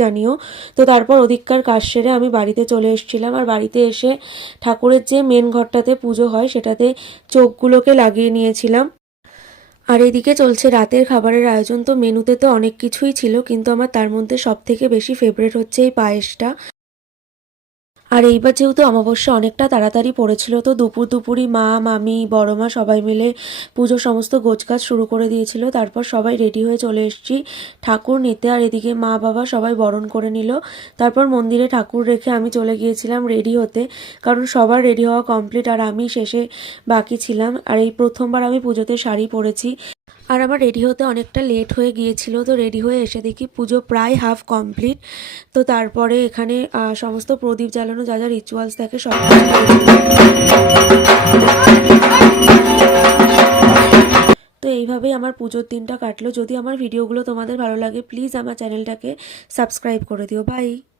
জানিও। তো তারপর ওদিককার কাজ সেরে আমি বাড়িতে চলে এসেছিলাম, আর বাড়িতে এসে ঠাকুরের যে মেন ঘরটাতে পুজো হয় সেটাতে চোখগুলোকে লাগিয়ে নিয়েছিলাম। আর এদিকে চলছে রাতের খাবারের আয়োজন। তো মেনুতে তো অনেক কিছুই ছিল, কিন্তু আমার তার মধ্যে সব থেকে বেশি ফেভারিট হচ্ছে এই পায়েসটা। আর এইবার যেহেতু অমাবস্যা অনেকটা তাড়াতাড়ি পড়েছিল, তো দুপুরই মা, মামি, বড় মা সবাই মিলে পুজোর সমস্ত গোছগাছ শুরু করে দিয়েছিল। তারপর সবাই রেডি হয়ে চলে এসেছি ঠাকুর নিতে, আর এদিকে মা বাবা সবাই বরণ করে নিল। তারপর মন্দিরে ঠাকুর রেখে আমি চলে গিয়েছিলাম রেডি হতে, কারণ সবার রেডি হওয়া কমপ্লিট আর আমি শেষে বাকি ছিলাম। আর এই প্রথমবার আমি পুজোতে শাড়ি পরেছি, আর আমার রেডি হতে অনেকটা লেট হয়ে গিয়েছিল। তো রেডি হয়ে এসে দেখি পুজো প্রায় হাফ কমপ্লিট। তো তারপরে এখানে সমস্ত প্রদীপ জ্বালানো যা যা রিচুয়ালস থাকে সব কিছু করে তো এইভাবেই আমার পুজোর দিনটা কাটলো। যদি আমার ভিডিওগুলো তোমাদের ভালো লাগে প্লিজ আমার চ্যানেলটাকে সাবস্ক্রাইব করে দিও। বাই।